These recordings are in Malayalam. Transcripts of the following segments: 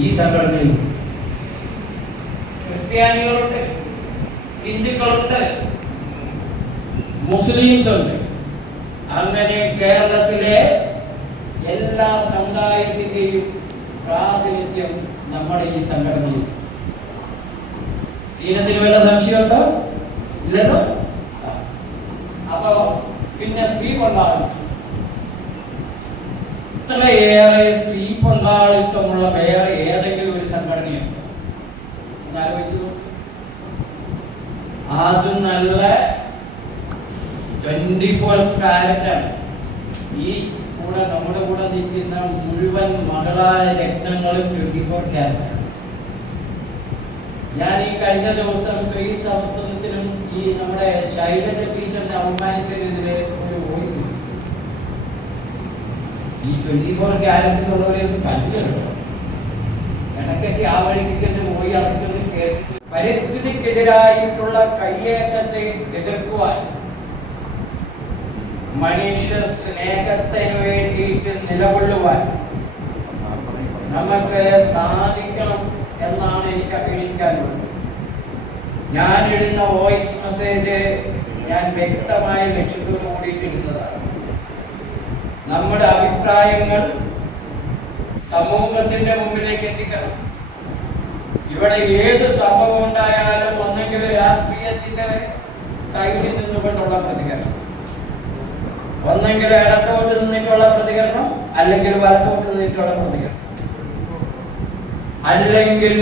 ഈ സംഘടനയിൽ ക്രിസ്ത്യാനികളുണ്ട്, ഹിന്ദുക്കളുണ്ട്, മുസ്ലിംസ് ഉണ്ട്. അങ്ങനെ കേരളത്തിലെ എല്ലാ സമുദായത്തിന്റെയും പ്രാതിനിധ്യം നമ്മുടെ ഈ സംഘടനയിൽ. സീനത്തിന് വല്ല സംശയമുണ്ടോ? ഇല്ലല്ലോ. അപ്പൊ പിന്നെ സ്ത്രീ പങ്കാളിത്തം, ഇത്രയേറെ സ്ത്രീ പങ്കാളിത്തമുള്ള വേറെ ഏതെങ്കിലും ഒരു സംഘടനയുണ്ട്? ആലോചിച്ചു. അത് നല്ല 24 കാരറ്റാണ്. ഈ കൂടെ നമ്മുടെ കൂടെ നിൽക്കുന്ന മുഴുവൻ മകളായ രത്നങ്ങളും 24 കാരറ്റാണ്. ഞാൻ ഈ കഴിഞ്ഞ ദിവസം സ്ത്രീ സമത്വത്തിനും ഈ നമ്മുടെ ശൈലജ ടീച്ചറിനെ അവമാനിച്ചതിനെതിരെ ഒരു വോയിസ്, ഈ 24 കാരറ്റിനുള്ളവരെ കല്ലുണ്ടോ ഇടയ്ക്കൊക്കെ ആ വഴിക്ക് പോയി അവർക്കൊന്ന് കേട്ട് പരിസ്ഥിതിക്കെതിരായിട്ടുള്ള കയ്യേറ്റത്തെ എതിർക്കുവാൻ, മനുഷ്യ സ്നേഹത്തിന് വേണ്ടിയിട്ട് നിലകൊള്ളുവാൻ നമുക്ക് സാധിക്കണം എന്നാണ് എനിക്ക് അപേക്ഷിക്കാനുള്ളത്. ഞാൻ ഇടുന്ന വോയിസ് മെസ്സേജ് ഞാൻ വ്യക്തമായ ലക്ഷ്യത്തോട് കൂടിയിട്ടിരുന്നതാണ്. നമ്മുടെ അഭിപ്രായങ്ങൾ സമൂഹത്തിന്റെ മുമ്പിലേക്ക് എത്തിക്കണം. ഇവിടെ ഏത് സംഭവം ഉണ്ടായാലും ഒന്നെങ്കിൽ രാഷ്ട്രീയത്തിന്റെ സൈഡിൽ നിന്നുകൊണ്ടുള്ള പ്രതികരണം, ഒന്നെങ്കിൽ ഇടത്തോട്ട് നിന്നിട്ടുള്ള പ്രതികരണം, അല്ലെങ്കിൽ വലത്തോട്ട് നിന്നിട്ടുള്ള പ്രതികരണം, അല്ലെങ്കിൽ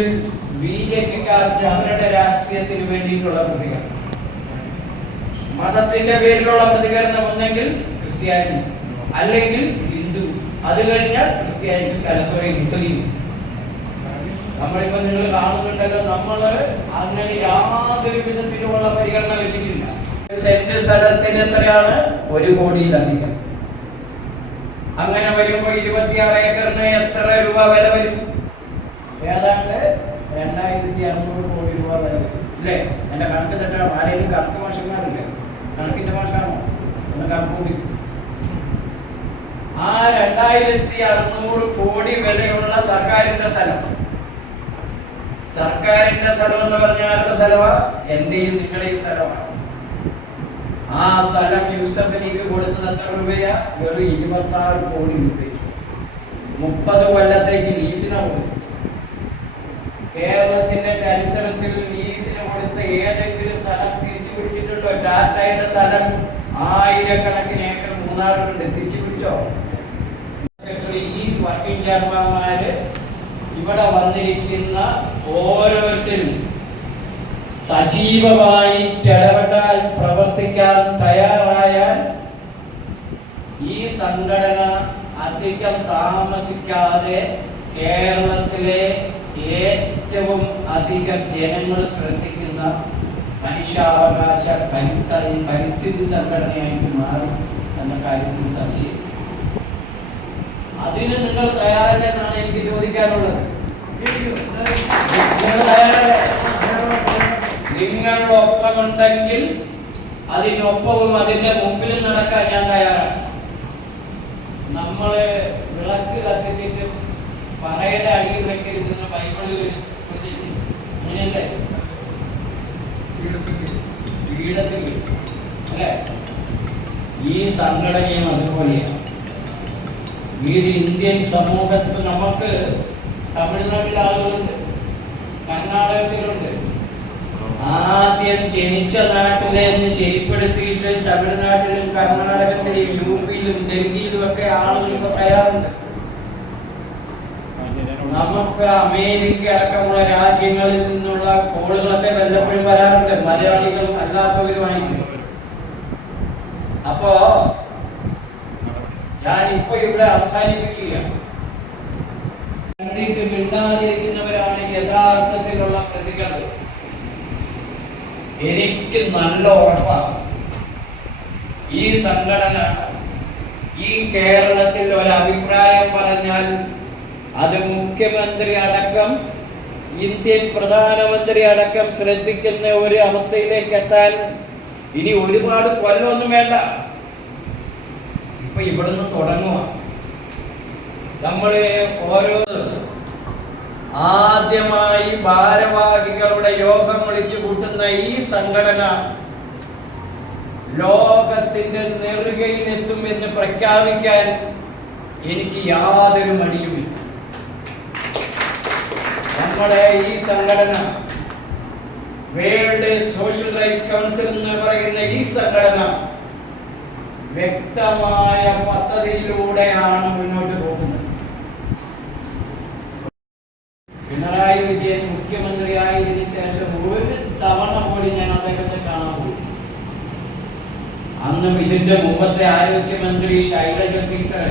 ബിജെപിക്കാർക്ക് അവരുടെ രാഷ്ട്രീയത്തിന് വേണ്ടിയിട്ടുള്ള പ്രതികരണം, മതത്തിന്റെ പേരിലുള്ള പ്രതികരണം, ഒന്നെങ്കിൽ ക്രിസ്ത്യാനി അല്ലെങ്കിൽ ഹിന്ദു, അത് കഴിഞ്ഞാൽ ക്രിസ്ത്യാനി മുസ്ലിം. നമ്മളിപ്പോ നിങ്ങൾ കാണുന്നുണ്ടല്ലോ, നമ്മള് അങ്ങനെ യാതൊരു വിധത്തിലുള്ള പരിഗണന വെച്ചിട്ടില്ല. സെന്റ് സ്ഥലത്തിന് എത്രയാണ്? 1 കോടിയിലധികം. അങ്ങനെ വരുമ്പോ 26 ഏക്കറിന് എത്ര രൂപ വില വരും? ഏതാണ്ട് 2600 കോടി രൂപ വില വരും അല്ലേ? എന്റെ കണക്ക് തെറ്റാണ്. ആരെങ്കിലും കണക്ക് മാഷന്മാരില്ല, കണക്കിന്റെ മാഷാണോ ഒന്ന് കണക്ക് കൂടി. ആ 2600 കോടി വിലയുള്ള സർക്കാരിന്റെ സ്ഥലം, സർക്കാരിന്റെ സ്ഥലം എന്ന് പറഞ്ഞാൽ ആരുടെ സ്ഥലമാ? എന്റെയും നിങ്ങളുടെയും സ്ഥലമാണ്. ആ സ്ഥലം യൂസഫലിക്ക് കൊടുത്തത് എത്ര രൂപയാ? വെറും 26 കോടി രൂപയ്ക്ക് 30 കൊല്ലത്തേക്ക് ലീസിന് കൊടുത്തു. കേരളത്തിന്റെ ചരിത്രത്തിൽ ലീസിന് കൊടുത്ത ഏതെങ്കിലും സ്ഥലം തിരിച്ചു പിടിച്ചിട്ടുണ്ടോ? ടാറ്റയുടെ സ്ഥലം 1000കണക്കിന് ഏക്കർ മൂന്നാറിലുണ്ട്, തിരിച്ചു പിടിച്ചോ? ഈ വർക്കിംഗ് ചെയർമാൻമാര് ഇവിടെ വന്നിരിക്കുന്ന ഓരോരുത്തരും സജീവമായി ഇടപെട്ടാൽ, പ്രവർത്തിക്കാൻ തയ്യാറായാൽ ഈ സംഘടന അധികം താമസിക്കാതെ കേരളത്തിലെ ഏറ്റവും അധികം ജനങ്ങൾ ശ്രദ്ധിക്കുന്ന മനുഷ്യാവകാശ പരിസ്ഥിതി സംഘടനയായിട്ട് മാറും എന്ന കാര്യത്തിൽ സംശയം. അതിന് നിങ്ങൾ തയ്യാറല്ലെന്നാണ് എനിക്ക് ചോദിക്കാനുള്ളത്. നിങ്ങൾ തയ്യാറല്ലേ? നിങ്ങളുടെ ഒപ്പമുണ്ടെങ്കിൽ അതിനൊപ്പവും അതിന്റെ മുമ്പിലും നടക്കാൻ ഞാൻ തയ്യാറാണ്. നമ്മള് വിളക്ക് കത്തിച്ചിട്ട് പറയുടെ അടിയിൽ വെക്കരുതെന്ന് ബൈബിളിൽ അങ്ങനെയല്ലേ? പീഠത്തിൽ അല്ലെ? ഈ സംഘടനയും അതുപോലെയാണ്. ഈ ഇന്ത്യൻ സമൂഹത്തിൽ നമുക്ക് തമിഴ്നാട്ടിൽ ആളുകളുണ്ട്, കർണാടകത്തിലുണ്ട്. ആദ്യം ജനിച്ച നാട്ടിലെ ശരിപ്പെടുത്തിയിട്ട് തമിഴ്നാട്ടിലും കർണാടകത്തിലും യുപിയിലും ഡൽഹിയിലും ഒക്കെ ആളുകൾ ഇപ്പൊ തയ്യാറുണ്ട്. നമുക്ക് അമേരിക്ക അടക്കമുള്ള രാജ്യങ്ങളിൽ നിന്നുള്ള കോളുകളൊക്കെ വല്ലപ്പോഴും വരാറുണ്ട്, മലയാളികളും അല്ലാത്തവരുമായിട്ട്. അപ്പോ ഞാനിപ്പോ ഇവിടെ അവസാനിപ്പിക്കുകയാണ്. കണ്ടിട്ട് മിണ്ടാതിരിക്കുന്നവരാണ് യഥാർത്ഥത്തിലുള്ള പ്രതികൾ. എനിക്ക് നല്ല ഉറപ്പാണ്, ഈ സംഘടന ഈ കേരളത്തിൽ ഒരു അഭിപ്രായം പറഞ്ഞാൽ അത് മുഖ്യമന്ത്രി അടക്കം ഇന്ത്യൻ പ്രധാനമന്ത്രി അടക്കം ശ്രദ്ധിക്കുന്ന ഒരു അവസ്ഥയിലേക്ക് എത്താൻ ഇനി ഒരുപാട് കൊല്ലമൊന്നും വേണ്ട. ഇപ്പൊ ഇവിടുന്ന് തുടങ്ങുക. നമ്മൾ ഓരോ ആദ്യമായി ഭാരവാഹികളുടെ യോഗം വിളിച്ചു കൂട്ടുന്ന ഈ സംഘടന ലോകത്തിന്റെ നെറുകയിലെത്തുമെന്ന് പ്രഖ്യാപിക്കാൻ എനിക്ക് യാതൊരു മടിയുമില്ല. നമ്മുടെ ഈ സംഘടന, വേൾഡ് സോഷ്യൽ റൈറ്റ്സ് കൗൺസിൽ എന്ന് പറയുന്ന ഈ സംഘടന വ്യക്തമായ പദ്ധതിയിലൂടെയാണ് മുന്നോട്ട് പോകുന്നത്. പിണറായി വിജയൻ മുഖ്യമന്ത്രിയായതിനു ശേഷം ഒരു തവണ പോലും ഞാൻ അദ്ദേഹത്തെ കാണാൻ പോയി. അന്നും ഇതിന്റെ മുമ്പത്തെ ആരോഗ്യമന്ത്രി ശൈലജ ടീച്ചർ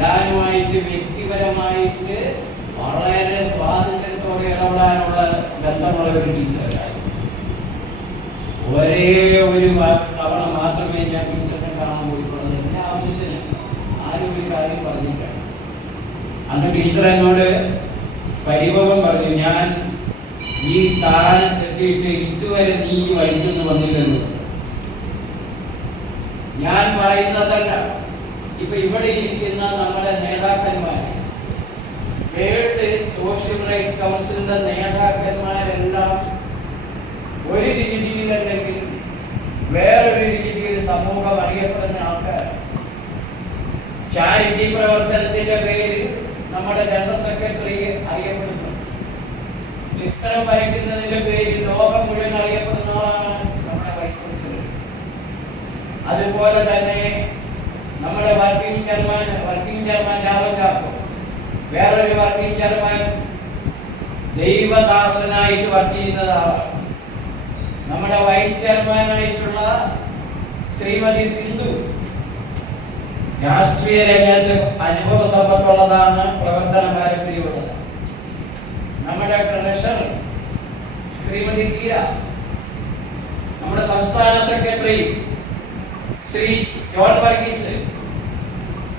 ഞാനുമായിട്ട് വ്യക്തിപരമായിട്ട് വളരെ സ്വാതന്ത്ര്യത്തോടെ ഇടപെടാനുള്ള ബന്ധമുള്ള ഒരു ടീച്ചറായിരുന്നു. ഒരേ ഒരു തവണ മാത്രമേ ഞാൻ ടീച്ചറിനെ കാണാൻ പോയിട്ടുള്ളത്. എന്റെ ആവശ്യത്തിന് ആരും ഒരു കാര്യം പറഞ്ഞില്ല. അന്ന് ടീച്ചർ എന്നോട് പരിഭവം പറഞ്ഞു, ഞാൻ ഈ സ്ഥാനത്തെത്തിയിട്ട് ഇതുവരെ നീ വഴിക്കൊന്നും വന്നില്ലെന്ന്. ഞാൻ പറയുന്നതല്ല, ഇപ്പൊ ഇവിടെ ഇരിക്കുന്ന നമ്മുടെ നേതാക്കന്മാർ, വേൾഡ് സോഷ്യൽ റൈറ്റ്സ് കൗൺസിലിന്റെ നേതാക്കന്മാരെല്ലാം ഒരു രീതിയിലല്ലെങ്കിൽ വേറൊരു രീതിയിൽ സമൂഹം അറിയപ്പെടുന്ന ആൾക്കാർ. ചാരിറ്റി പ്രവർത്തനത്തിന്റെ പേരിൽ നമ്മുടെ ജനറൽ സെക്രട്ടറി അറിയപ്പെടുന്നു. ചിത്രം വരയ്ക്കുന്നതിന്റെ പേരിൽ ലോകം മുഴുവൻ അറിയപ്പെടുന്ന ആളാണ് നമ്മുടെ വൈസ് പ്രസിഡന്റ്. അതുപോലെ തന്നെ നമ്മുടെ വർക്കിംഗ് ചെയർമാൻ രാവൽ ചാക്കോ, വേറൊരു വർക്കിംഗ് ചെയർമാൻ ദൈവദാസനായിട്ട് വർക്ക് ചെയ്യുന്നത് ആളാണ്. നമ്മുടെ വൈസ് ചെയർമാനായിട്ടുള്ള ശ്രീമതി സിന്ധു രാഷ്ട്രീയ രംഗത്ത് അനുഭവ സമ്പത്തുള്ളതാണ്, പ്രവർത്തന പാരമ്പര്യമുള്ളത്. നമ്മുടെ ട്രഷറർ ശ്രീമതി കീര, നമ്മുടെ സംസ്ഥാന സെക്രട്ടറി ശ്രീ ജോൺ വർഗീസ്,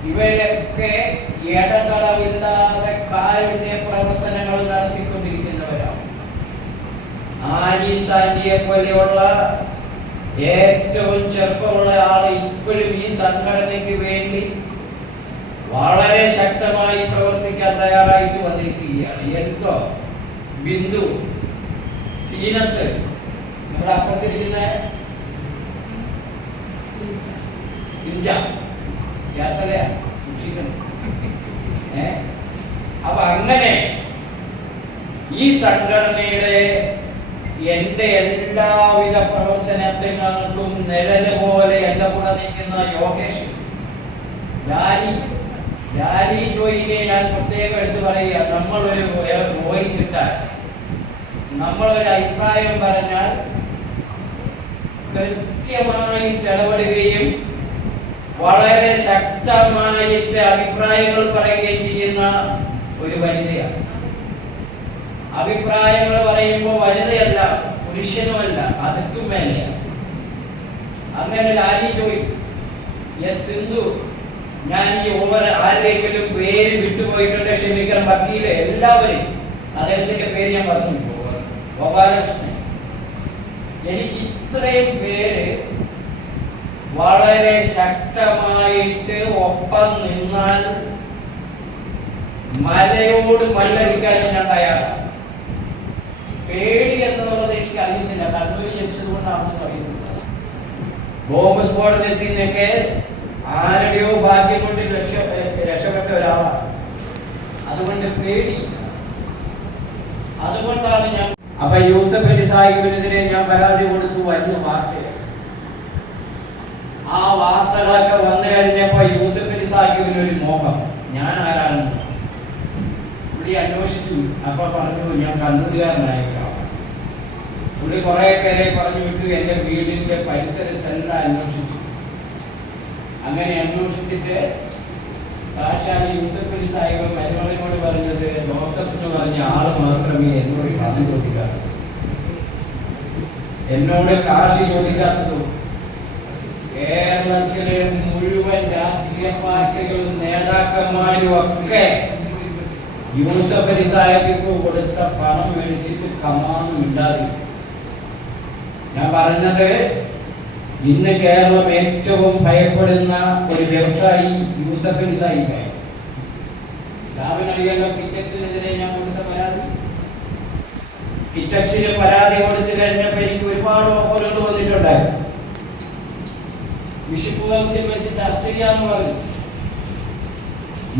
ഇവരൊക്കെ ഇടതടവില്ലാതെ കാരുണ്യ പ്രവർത്തനങ്ങൾ നടത്തിക്കൊണ്ടിരിക്കുന്നവരാണ്. ആലീസ് ആന്റിയെ പോലെയുള്ള ഏറ്റവും ചെറുപ്പമുള്ള ആള് ഇപ്പോഴും ഈ സംഘടനയ്ക്ക് വേണ്ടി വളരെ ശക്തമായി പ്രവർത്തിക്കാൻ തയ്യാറായിട്ട് വന്നിരിക്കുകയാണ്. എന്തോ ബിന്ദു, സീനത്ത്, നമ്മുടെ അപ്പുറത്തിരിക്കുന്ന അപ്പൊ അങ്ങനെ ഈ സംഘടനയുടെ എന്റെ എല്ലാവിധ പ്രവർത്തനത്തിനും നിഴല് പോലെ എന്റെ കൂടെ നിൽക്കുന്ന യോഗേഷ്, ലാലി ജോയിനെ ഞാൻ പ്രത്യേകം എടുത്തു പറയുക. നമ്മളൊരു വോയിസ് ഇട്ടാൽ, നമ്മളൊരു അഭിപ്രായം പറഞ്ഞാൽ കൃത്യമായിട്ട് ഇടപെടുകയും വളരെ ശക്തമായിട്ട് അഭിപ്രായങ്ങൾ പറയുകയും ചെയ്യുന്ന ഒരു വനിതയാണ്. അഭിപ്രായങ്ങൾ പറയുമ്പോൾ വനിതയല്ല, പുരുഷനുമല്ല, അതുക്കും മേലെയാണ്. അങ്ങനെ ലാലി ജോയി, സിന്ധു, ഞാൻ ഈ ആരുടെയെങ്കിലും പേര് വിട്ടുപോയിട്ടുണ്ട് ക്ഷമിക്കണം, വക്കീല്, എല്ലാവരെയും അദ്ദേഹത്തിന്റെ പേര് ഞാൻ പറഞ്ഞു, ഗോപാലകൃഷ്ണൻ. എനിക്ക് ഇത്രയും പേര് വളരെ ശക്തമായിട്ട് ഒപ്പം നിന്നാൽ മലയോട് മല്ലടിക്കാനും ഞാൻ തയ്യാറാണ്. പേടി എന്നുള്ളത് എനിക്ക് അറിയുന്നില്ല, കണ്ണൂർ ജനിച്ചതുകൊണ്ടാണെന്ന് അറിയുന്നില്ല. ബോംബ് സ്ഫോടനത്തിനൊക്കെ ആരുടെയോ ഭാഗ്യം കൊണ്ട് രക്ഷപ്പെട്ട ഒരാളാണ്. അതുകൊണ്ട് പേടി, അതുകൊണ്ടാണ് ഞാൻ. അപ്പൊ യൂസഫ് അലി സാഹിബിനെതിരെ ഞാൻ പരാതി കൊടുത്തു, വലിയ വാർത്തയാണ്. ആ വാർത്തകളൊക്കെ വന്നു കഴിഞ്ഞപ്പോ യൂസഫ് അലി സാഹിബിന് ഒരു മോഹം, ഞാൻ ആരാണെന്ന് പുള്ളി അന്വേഷിച്ചു. അപ്പൊ പറഞ്ഞു, ഞാൻ കണ്ണൂരുകാരനായേക്കാം. പുള്ളി കുറെ പേരെ പറഞ്ഞു വിട്ടു, എന്റെ വീടിന്റെ പരിസരത്തെല്ലാം അന്വേഷിച്ചു. അങ്ങനെ അന്വേഷിച്ചിട്ട് സാക്ഷാൽ യൂസഫ് അലി സാഹിബ് മരുമകനോട് പറഞ്ഞത്, ജോസഫ് എന്ന് പറഞ്ഞ ആള് മാത്രമേ എന്നോട് കഥ ചോദിക്കാറുള്ളൂ, എന്നോട് കാശ് ചോദിക്കാത്തതും. കേരളത്തിലെ മുഴുവൻ രാഷ്ട്രീയ പാർട്ടികളും നേതാക്കന്മാരും ഒക്കെ യൂസഫ് അലി സാഹിബിക്ക് കൊടുത്ത പണം മേടിച്ചിട്ട് കമാന്നും ഇല്ലാതെ. ഞാൻ പറഞ്ഞത്, ഇന്ന് കേരളം ഏറ്റവും ഭയപ്പെടുന്ന ഒരു വ്യവസായി യൂസഫ് അലി സാഹിബായി. രാവിലെ ടിക്കറ്റ്സിനെതിരെ ഞാൻ കിറ്റക്സിന് പരാതി കൊടുത്തു കഴിഞ്ഞപ്പോൾ എനിക്ക് ഒരുപാട് ഓഫറുകൾ വന്നിട്ടുണ്ടായിരുന്നു. ബിഷപ്പ് കൗൺസിൽ വെച്ച് ചർച്ച ചെയ്യാന്ന് പറഞ്ഞു.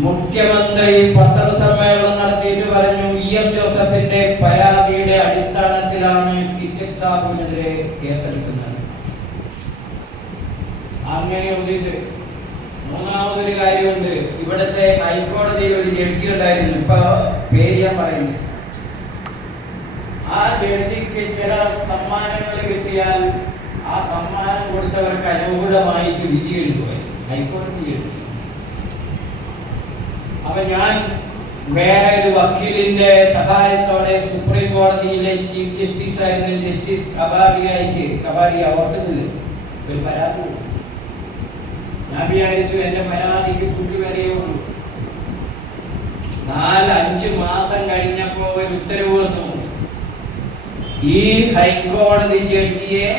മുഖ്യമന്ത്രി പത്രസമ്മേളനം നടത്തിയിട്ട് പറഞ്ഞു, EM ജോസഫിന്റെ പരാതിയുടെ അടിസ്ഥാനത്തിലാണ് കിറ്റക്സ് സാബുവിനെതിരെ കേസെടുക്കുന്നത്. അങ്ങനെ ഒന്നിട്ട് മൂന്നാമതൊരു കാര്യമുണ്ട്. ഇവിടുത്തെ ഹൈക്കോടതിയിൽ ഒരു ജഡ്ജി ഉണ്ടായിരുന്നു, ഇപ്പൊ പേര് ഞാൻ പറയുന്നു. ആ ജഡ്ജിക്ക് ചില സമ്മാനങ്ങൾ കിട്ടിയാൽ ആ സമ്മാനം കൊടുത്തവർക്ക് അനുകൂലമായിട്ട് വിധി എഴുതുമായിരുന്നു ഹൈക്കോടതി ജഡ്ജി. അപ്പൊ ഞാൻ വേറെ ഒരു വക്കീലിന്റെ സഹായത്തോടെ സുപ്രീം കോടതിയിലെ ചീഫ് ജസ്റ്റിസ് ആയിരുന്ന ജസ്റ്റിസ് കബാഡിയ ഓർക്കുന്നില്ല, ഒരു പരാതി കൊടുത്തു. ഞാൻ വിചാരിച്ചു എന്റെ പരാതിക്ക് കുട്ടി വരെയുള്ളൂ. 4-5 മാസം കഴിഞ്ഞപ്പോ ഒരു ഉത്തരവ് വന്നു. ഈ ഹൈക്കോടതി ജഡ്ജിയെ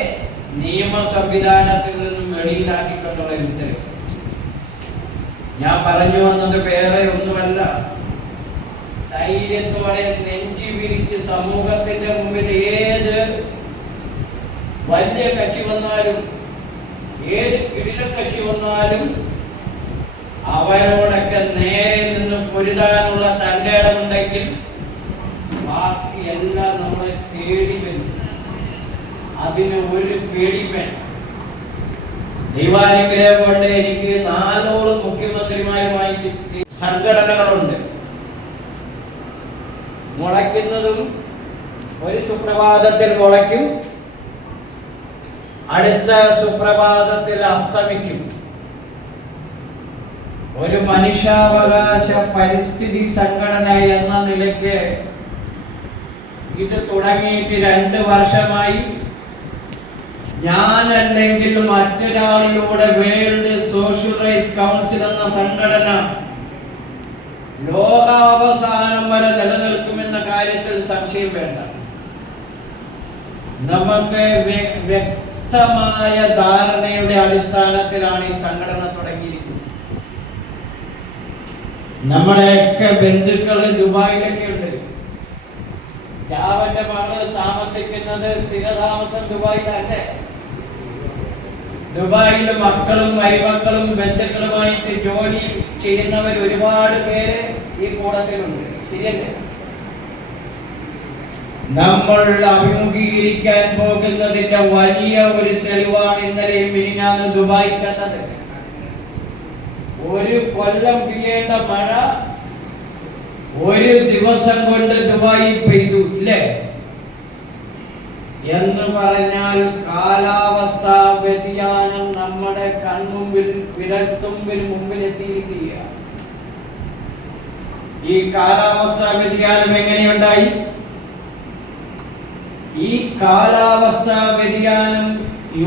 നിയമ സംവിധാനത്തിൽ നിന്നും വെളിയിലാക്കിക്കൊണ്ടുള്ള ഉത്തരവ്. ഞാൻ പറഞ്ഞു വന്നത് വേറെ ഒന്നുമല്ല, ധൈര്യത്തോടെ നെഞ്ചി വിരിച്ച് സമൂഹത്തിന്റെ മുമ്പിൽ ഏത് വലിയ കക്ഷി വന്നാലും ഏത് കിടില കക്ഷി വന്നാലും അവരോടൊക്കെ നേരെ നിന്ന് പൊരുതാനുള്ള തന്റെ ഇടമുണ്ടെങ്കിൽ ബാക്കി എല്ലാം നമ്മളെ തേടി വരും. അതിന് ഒരു പേടി വേണ്ട. ദൈവാനുഗ്രഹം കൊണ്ട് എനിക്ക് 4 മുഖ്യമന്ത്രിമാരുമായി സംഘടനകളുണ്ട്. മുളയ്ക്കുന്നതും ഒരു സുപ്രഭാതത്തിൽ മുളയ്ക്കും, അടുത്ത സുപ്രഭാതത്തിൽ അസ്തമിക്കും. ഒരു മനുഷ്യാവകാശ പരിസ്ഥിതി സംഘടന എന്ന നിലയ്ക്ക് ഇത് തുടങ്ങിയിട്ട് 2 വർഷമായി. ഞാനല്ലെങ്കിൽ മറ്റൊരാളിലൂടെ വേൾഡ് സോഷ്യൽ റൈറ്റ്സ് കൗൺസിൽ എന്ന സംഘടന ലോകാവസാനം വരെ നിലനിൽക്കുമെന്ന കാര്യത്തിൽ സംശയം വേണ്ട. നമുക്ക് വ്യക്തമായ ധാരണയുടെ അടിസ്ഥാനത്തിലാണ് ഈ സംഘടന തുടങ്ങിയിരിക്കുന്നത്. നമ്മുടെയൊക്കെ ബന്ധുക്കള് ദുബായിലൊക്കെ ഉണ്ട്. രാവന്റെ മകള് താമസിക്കുന്നത് സ്ഥിരതാമസം ദുബായിലല്ലേ? ദുബായിൽ മക്കളും മരുമക്കളും ബന്ധുക്കളുമായിട്ട് ജോലി ചെയ്യുന്നവർ ഒരുപാട് പേര് ഈ കൂട്ടത്തിലുണ്ട്. ശരിയല്ലേ? നമ്മൾ അഭിമുഖീകരിക്കാൻ പോകുന്നതിന്റെ വലിയ ഒരു തെളിവാണ് ഇന്നലെയും മിനിഞ്ഞാന്ന് ദുബായി കണ്ടത്. ഒരു കൊല്ലം പെയ്യേണ്ട മഴ ഒരു ദിവസം കൊണ്ട് ദുബായിൽ പെയ്തു, ഇല്ലേ? എന്ന് പറഞ്ഞാൽ കാലാവസ്ഥാ വ്യതിയാനം നമ്മുടെ കൺമുമ്പിൽ വിരൽത്തുമ്പിൽ മുമ്പിൽ എത്തിയിരിക്കുകയാണ്. ഈ കാലാവസ്ഥാ വ്യതിയാനം എങ്ങനെയുണ്ടായി? ഈ കാലാവസ്ഥാ വ്യതിയാനം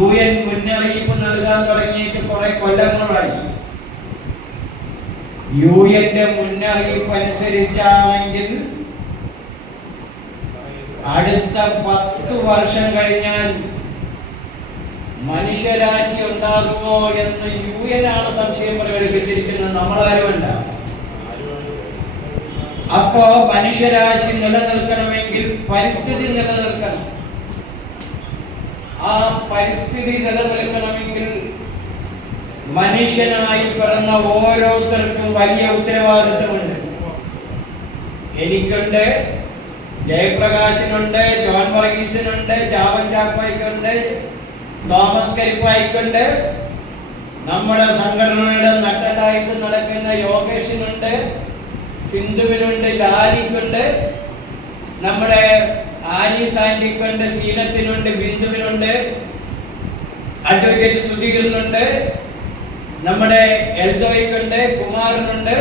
UN മുന്നറിയിപ്പ് നൽകാൻ തുടങ്ങിയിട്ട് കുറെ കൊല്ലങ്ങളായി. UN മുന്നറിയിപ്പ് അനുസരിച്ചാണെങ്കിൽ അടുത്ത 10 വർഷം കഴിഞ്ഞാൽ മനുഷ്യരാശി ഉണ്ടാകുമോ എന്ന് UN ആണ് സംശയം പ്രകടിപ്പിച്ചിരിക്കുന്നത്, നമ്മളാരുമല്ല. അപ്പോ മനുഷ്യരാശി നിലനിൽക്കണമെങ്കിൽ പരിസ്ഥിതി നിലനിൽക്കണം. ആ പരിസ്ഥിതി നിലനിൽക്കണമെങ്കിൽ മനുഷ്യനായി പിറന്ന ഓരോരുത്തർക്കും വലിയ ഉത്തരവാദിത്വമുണ്ട്. എനിക്കുണ്ട്, ജയപ്രകാശിനുണ്ട്, ജോൺ വർഗീസിനുണ്ട്, ജാവൻ ചാക്കോയ്ക്കുണ്ട്, തോമസ് കരിപ്പായിക്കുണ്ട്, നമ്മുടെ സംഘടനയുടെ നട്ടലായിട്ട് നടക്കുന്ന യോഗേഷിനുണ്ട്, സിന്ധുവിനുണ്ട്, ലാലിക്കുണ്ട്, നമ്മുടെ ആലീസ് ആന്റിക്കുണ്ട്, സീനത്തിനുണ്ട്, ബിന്ദുവിനുണ്ട്, അഡ്വക്കേറ്റ് സുധീറിനുണ്ട്, നമ്മുടെ എൽദോയ്ക്കുണ്ട്, കുമാറിനുണ്ട്,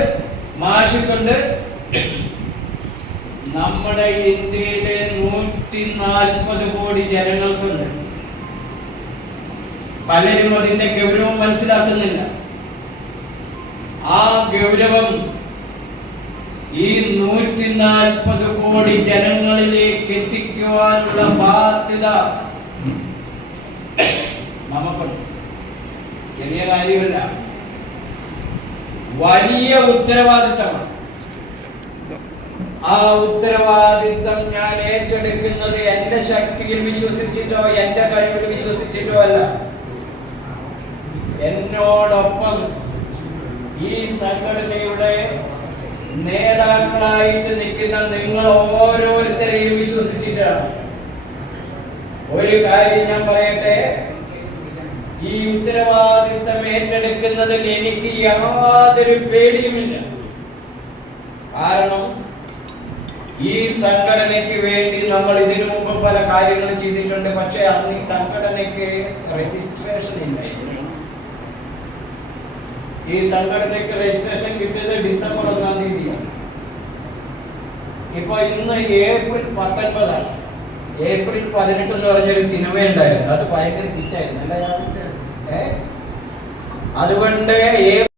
മാഷിക്കുണ്ട്. നമ്മുടെ ഇന്ത്യയിലെ 140 കോടി ജനങ്ങൾക്കുണ്ട്. പലരും അതിന്റെ ഗൗരവം മനസ്സിലാക്കുന്നില്ല. ആ ഗൗരവം ഈ 140 കോടി ജനങ്ങളിലേക്ക് എത്തിക്കുവാനുള്ള ബാധ്യത നമുക്കുണ്ട്. ചെറിയ കാര്യമല്ല, വലിയ ഉത്തരവാദിത്തമാണ്. ആ ഉത്തരവാദിത്തം ഞാൻ ഏറ്റെടുക്കുന്നത് എന്റെ ശക്തിയിൽ വിശ്വസിച്ചിട്ടോ എന്റെ കഴിവിൽ വിശ്വസിച്ചിട്ടോ അല്ല. എന്നോടൊപ്പം ഈ സംഘടനയുടെ നേതാക്കളായിട്ട് നിൽക്കുന്ന നിങ്ങൾ ഓരോരുത്തരെയും വിശ്വസിച്ചിട്ടാണ്. ഒരു കാര്യം ഞാൻ പറയട്ടെ, ഈ ഉത്തരവാദിത്തം ഏറ്റെടുക്കുന്നതിൽ എനിക്ക് യാതൊരു പേടിയുമില്ല. കാരണം ഈ സംഘടനയ്ക്ക് വേണ്ടി നമ്മൾ ഇതിനു മുമ്പ് പല കാര്യങ്ങൾ ചെയ്തിട്ടുണ്ട്. പക്ഷെ അന്ന് ഈ സംഘടനയ്ക്ക് രജിസ്ട്രേഷൻ ഇല്ലായിരുന്നു. ഈ സംഘടനയ്ക്ക് രജിസ്ട്രേഷൻ കിട്ടിയത് ഡിസംബർ 1-ാം തീയതിയാണ്. ഇപ്പൊ ഇന്ന് ഏപ്രിൽ 19 ഏപ്രിൽ 18 എന്ന് പറഞ്ഞൊരു സിനിമ ഉണ്ടായിരുന്നു. അത് ഭയങ്കര ഹിറ്റായിരുന്നു അല്ല? അതുകൊണ്ട്